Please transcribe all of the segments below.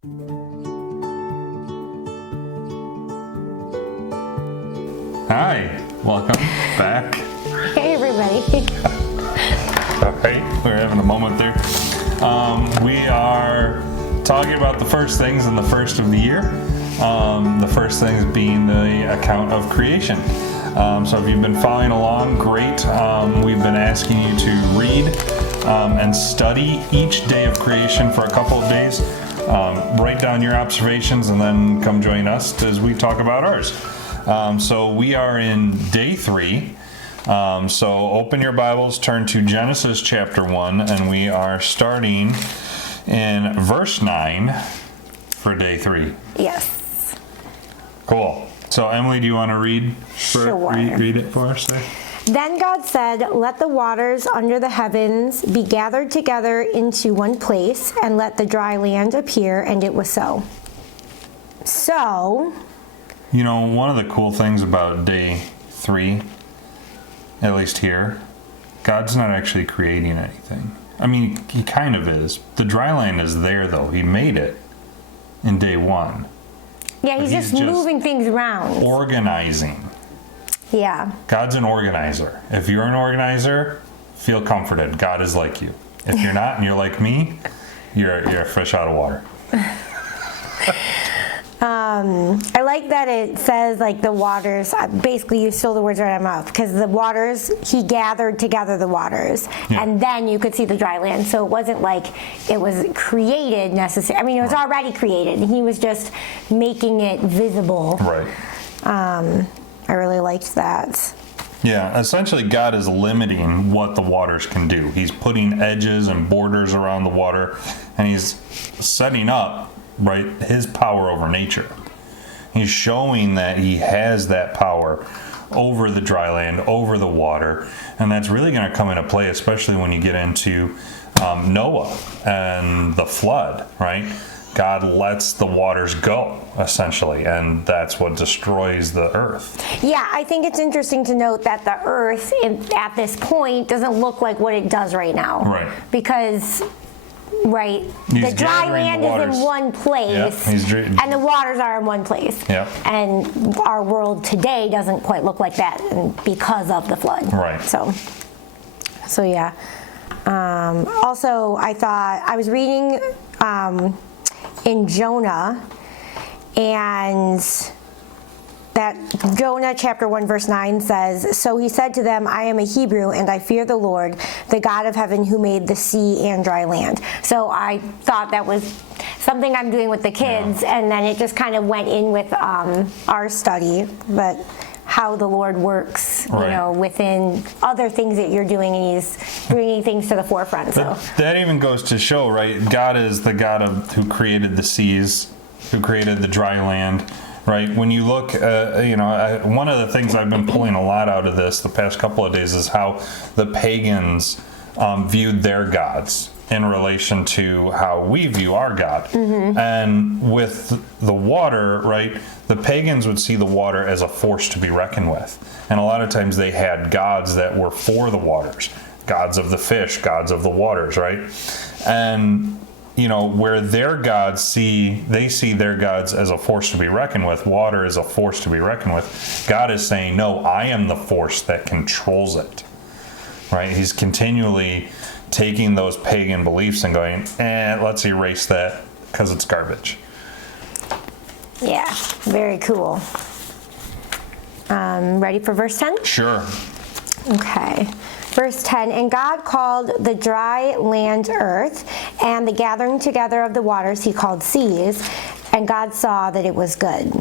Hi, welcome back. Hey everybody. All right, we're having a moment there. We are talking about the first things in the first of the year. The first things being the account of creation. So if you've been following along, great. We've been asking you to read and study each day of creation for a couple of days. Write down your observations and then come join us as we talk about ours. So we are in day 3. So open your Bibles, turn to Genesis chapter 1, and we are starting in verse 9 for day 3. Yes. Cool. So Emily, do you want to read? Sure. Read it for us there? Then God said, "Let the waters under the heavens be gathered together into one place, and let the dry land appear," and it was so. So... You know, one of the cool things about day 3, at least here, God's not actually creating anything. I mean, he kind of is. The dry land is there, though. He made it in day 1. Yeah, he's just moving things around. Organizing. Yeah. God's an organizer. If you're an organizer, feel comforted. God is like you. If you're not and you're like me, you're a fish out of water. I like that it says like the waters, basically you stole the words right out of my mouth, because the waters, he gathered together the waters, and then you could see the dry land. So it wasn't like it was created necessarily. I mean, it was already created. He was just making it visible. Right. I really liked that. Yeah, essentially God is limiting what the waters can do. He's putting edges and borders around the water, and he's setting up, right, his power over nature. He's showing that he has that power over the dry land, over the water, and that's really going to come into play, especially when you get into Noah and the flood, right? God lets the waters go, essentially, and that's what destroys the earth. Yeah, I think it's interesting to note that the earth at this point doesn't look like what it does right now. Right. Because... Right. He's the dry land is in one place, and the waters are in one place. Yep. And our world today doesn't quite look like that because of the flood. Right. So yeah. Also, I thought, I was reading in Jonah, and that Jonah chapter 1 verse 9 says, "So he said to them, I am a Hebrew, and I fear the Lord, the God of heaven, who made the sea and dry land." So I thought that was something I'm doing with the kids, and then it just kind of went in with our study, but how the Lord works, you know, within other things that you're doing, and he's bringing things to the forefront. So that even goes to show, right? God is the God who created the seas, who created the dry land. Right. When you look, one of the things I've been pulling a lot out of this the past couple of days is how the pagans viewed their gods in relation to how we view our God. Mm-hmm. And with the water, right, the pagans would see the water as a force to be reckoned with. And a lot of times they had gods that were for the waters, gods of the fish, gods of the waters, right? And you know, where their gods they see their gods as a force to be reckoned with, water is a force to be reckoned with. God is saying, no, I am the force that controls it, right? He's continually taking those pagan beliefs and going, let's erase that because it's garbage. yeah, very cool. Ready for verse 10? Sure. Okay. Verse 10, "And God called the dry land earth, and the gathering together of the waters he called seas, and God saw that it was good."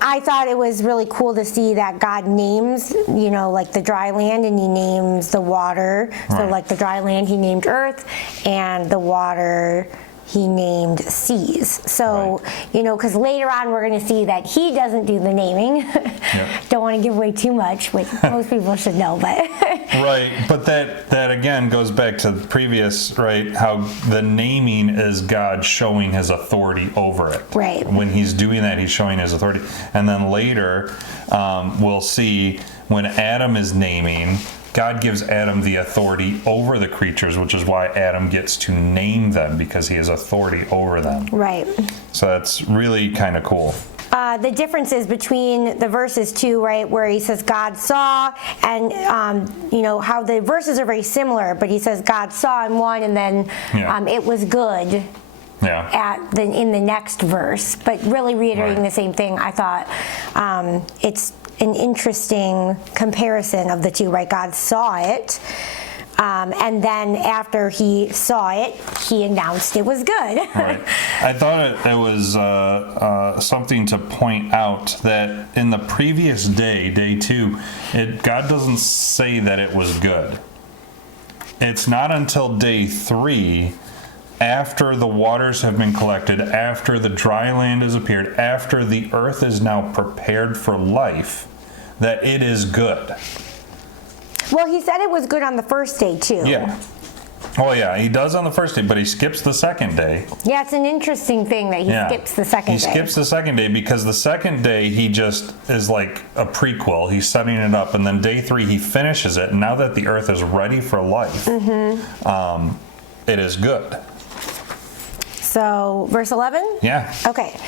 I thought it was really cool to see that God names, like the dry land, and he names the water. Right. So like the dry land he named earth, and the water he named seas. So, because later on we're going to see that he doesn't do the naming. Yep. Don't want to give away too much, which most people should know, but. Right, but that again goes back to the previous, right, how the naming is God showing his authority over it. Right. When he's doing that, he's showing his authority. And then later, we'll see when Adam is naming, God gives Adam the authority over the creatures, which is why Adam gets to name them, because he has authority over them. Right. So that's really kind of cool. The differences between the verses too, right, where he says God saw, and how the verses are very similar, but he says God saw in one, and then it was good. Yeah. In the next verse, but really reiterating the same thing. I thought it's an interesting comparison of the two, right? God saw it, and then after he saw it, he announced it was good. Right. I thought it was something to point out that in the previous day, day 2, God doesn't say that it was good. It's not until day 3, after the waters have been collected, after the dry land has appeared, after the earth is now prepared for life, that it is good. Well, he said it was good on the first day too. Yeah. Oh yeah, he does on the first day, but he skips the second day. Yeah, it's an interesting thing that he skips the second day. He skips the second day because the second day he just is like a prequel. He's setting it up, and then day 3 he finishes it. And now that the earth is ready for life, it is good. So, verse 11? Yeah. Okay.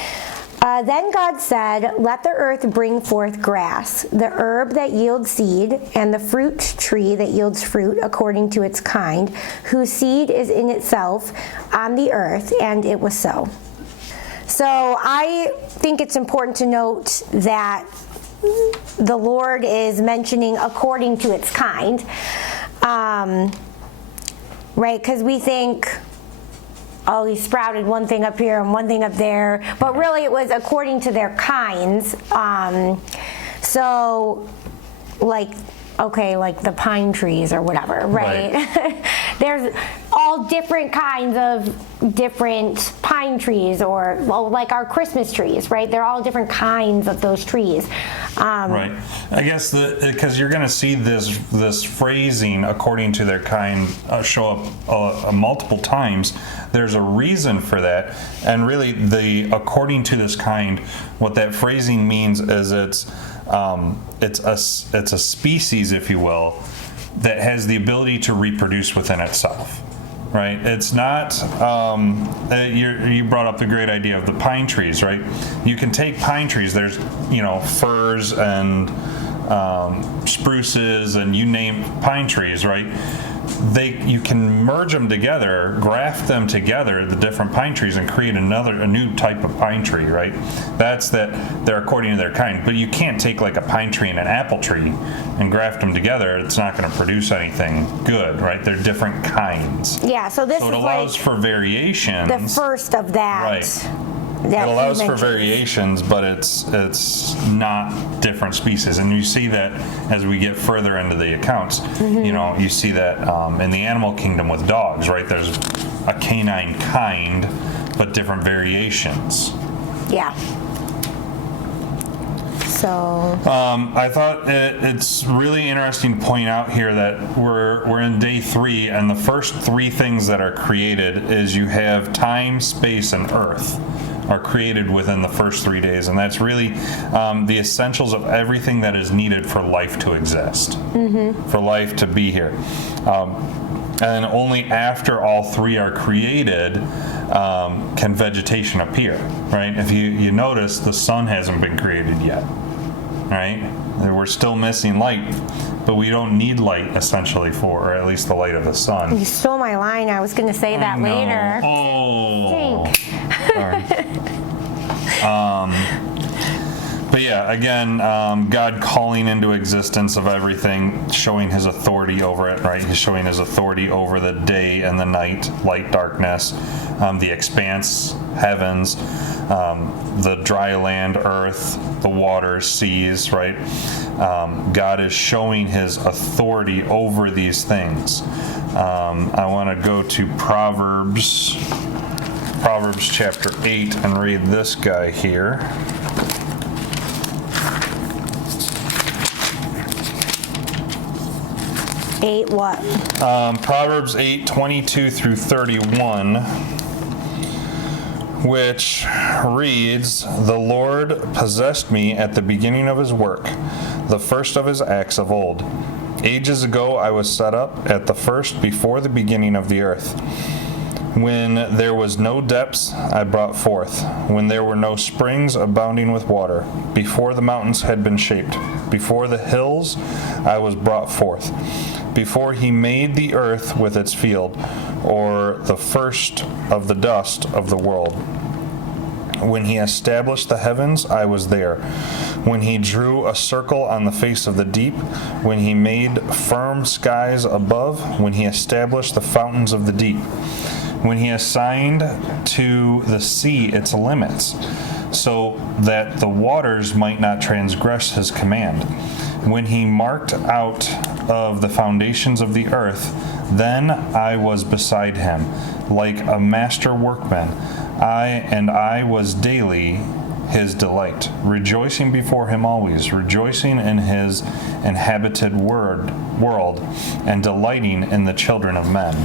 Then God said, let the earth bring forth grass, the herb that yields seed, and the fruit tree that yields fruit according to its kind, whose seed is in itself on the earth, and it was so. So I think it's important to note that the Lord is mentioning according to its kind, right? Because we think, oh, he sprouted one thing up here and one thing up there, but really it was according to their kinds. So, like the pine trees or whatever, right? There's all different kinds of different pine trees, or like our Christmas trees, right? They're all different kinds of those trees. Right. I guess because you're going to see this phrasing according to their kind show up multiple times. There's a reason for that, and really the according to this kind, what that phrasing means is it's a species, if you will, that has the ability to reproduce within itself. Right, it's not. You brought up the great idea of the pine trees, right? You can take pine trees. There's, firs and spruces, and you name pine trees, right? You can merge them together, graft them together, the different pine trees, and create a new type of pine tree, right? That's that they're according to their kind. But you can't take like a pine tree and an apple tree and graft them together. It's not going to produce anything good, right? They're different kinds. Yeah, so it allows for variations. The first of that. Right. It allows for variations, but it's not different species. And you see that as we get further into the accounts. You see that in the animal kingdom with dogs, right? There's a canine kind, but different variations. Yeah. So I thought it's really interesting to point out here that we're in day 3, and the first 3 things that are created is you have time, space, and earth are created within the first 3 days, and that's really the essentials of everything that is needed for life to exist, for life to be here. And only after all 3 are created can vegetation appear, right? If you notice, the sun hasn't been created yet, right? We're still missing light, but we don't need light essentially or at least the light of the sun. You stole my line. I was going to say that later. Oh. Sorry. But yeah, again, God calling into existence of everything, showing his authority over it, right? He's showing his authority over the day and the night, light, darkness, the expanse, heavens, the dry land, earth, the waters, seas, right? God is showing his authority over these things. I want to go to Proverbs chapter 8 and read this guy here. Eight what? Proverbs 8:22 through 31, which reads, "The Lord possessed me at the beginning of his work, the first of his acts of old. Ages ago I was set up at the first before the beginning of the earth. When there was no depths, I brought forth. When there were no springs abounding with water. Before the mountains had been shaped. Before the hills, I was brought forth. Before he made the earth with its field, or the first of the dust of the world. When he established the heavens, I was there. When he drew a circle on the face of the deep, when he made firm skies above, when he established the fountains of the deep, when he assigned to the sea its limits, so that the waters might not transgress his command. When he marked out of the foundations of the earth, then I was beside him, like a master workman. I was daily his delight, rejoicing before him always, rejoicing in his inhabited world, and delighting in the children of men.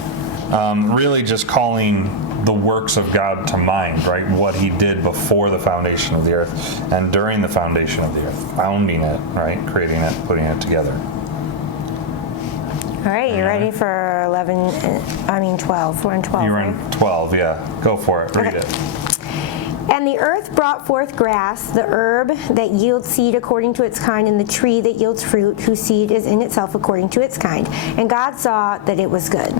Really just calling the works of God to mind, right? What he did before the foundation of the earth and during the foundation of the earth, founding it, right? Creating it, putting it together. All right, you ready for 12? We're on 12, You're right? in 12, yeah. Go for it. Read it. And the earth brought forth grass, the herb that yields seed according to its kind, and the tree that yields fruit, whose seed is in itself according to its kind. And God saw that it was good.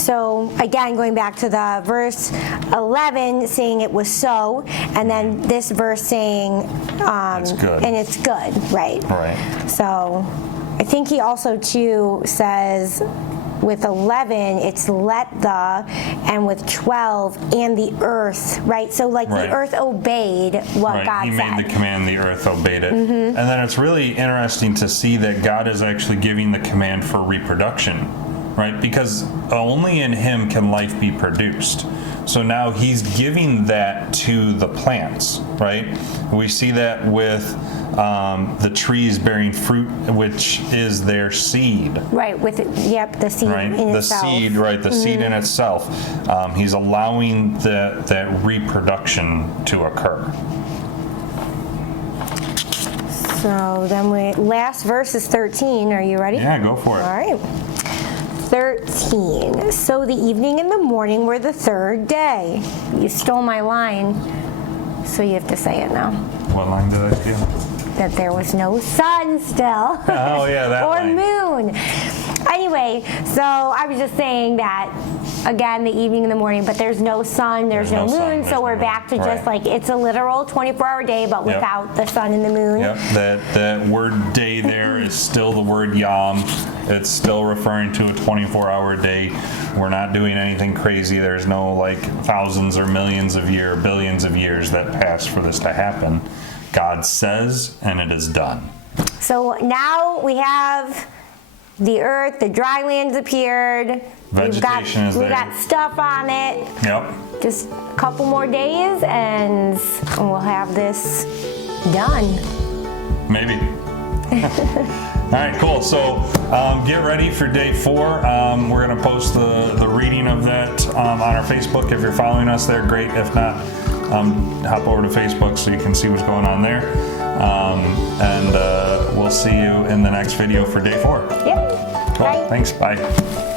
So again, going back to the verse 11, saying it was so, and then this verse saying, It's good. and it's good, right? Right. So I think he also too says with 11, it's let the, and with 12, and the earth, right? So like Right. the earth obeyed what God He said. made the command, the earth obeyed it. And then it's really interesting to see that God is actually giving the command for reproduction, right? Because only in him can life be produced. So now he's giving that to the plants, right? We see that with the trees bearing fruit, which is their seed. Right, with it, yep, the seed Right, in the itself. seed, right? The seed in itself. He's allowing that reproduction to occur. So then last verse is 13. Are you ready? Yeah, go for it. All right. 13. So the evening and the morning were the third day. You stole my line, so you have to say it now. What line did I steal? That there was no sun still. Oh yeah, that or line. moon. Anyway, so I was just saying that again, the evening and the morning, but there's no sun, there's no moon, sun, there's so we're no back to moon. just Right. like it's a literal 24-hour day, but Yep. without the sun and the moon. Yep, that word day there is still the word yom. It's still referring to a 24-hour day. We're not doing anything crazy. There's no like thousands or millions of years, billions of years that pass for this to happen. God says, and it is done. So now we have the earth, the dry lands appeared. Vegetation is we there. got stuff on it. Yep. Just a couple more days and we'll have this done. Maybe. All right, cool. So get ready for day 4. We're going to post the reading of that on our Facebook. If you're following us there, great. If not, hop over to Facebook so you can see what's going on there. And we'll see you in the next video for day 4. Yep. Cool. Bye. Thanks. Bye.